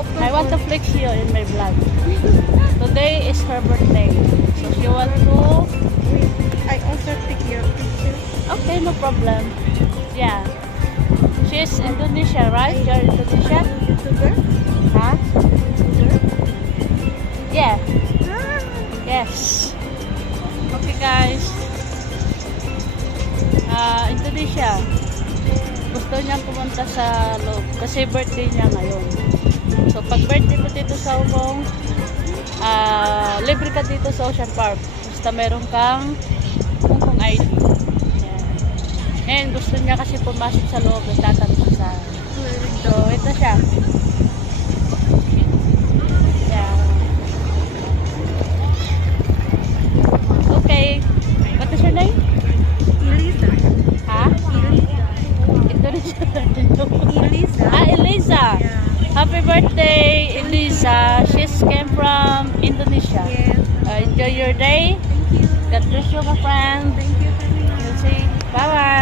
I want to flex you in my vlog. Today is her birthday. So she want to... I also take your picture. Okay, no problem. Yeah. She's Indonesia, right? You're Indonesia? YouTuber? Huh? Yeah. Ah, Yes. Okay guys. Indonesia. Gusto niyang pumunta sa loob kasi birthday niya ngayon. So pag birthday mo dito sa Hong, libre ka dito sa Ocean Park. Basta meron kang Hong Kong ID. Yan. And gusto niya kasi pumasok sa loob. Nagtatanong siya sa... So ito siya. Yan. Okay. What is your name? Elisa. Ha? Elisa. Indonesia. Elisa. Eliza. Yeah. Happy birthday, Eliza. She's came from Indonesia. Yes. Enjoy your day. Thank you. God bless you, my friend. Thank you. We'll see. Bye-bye.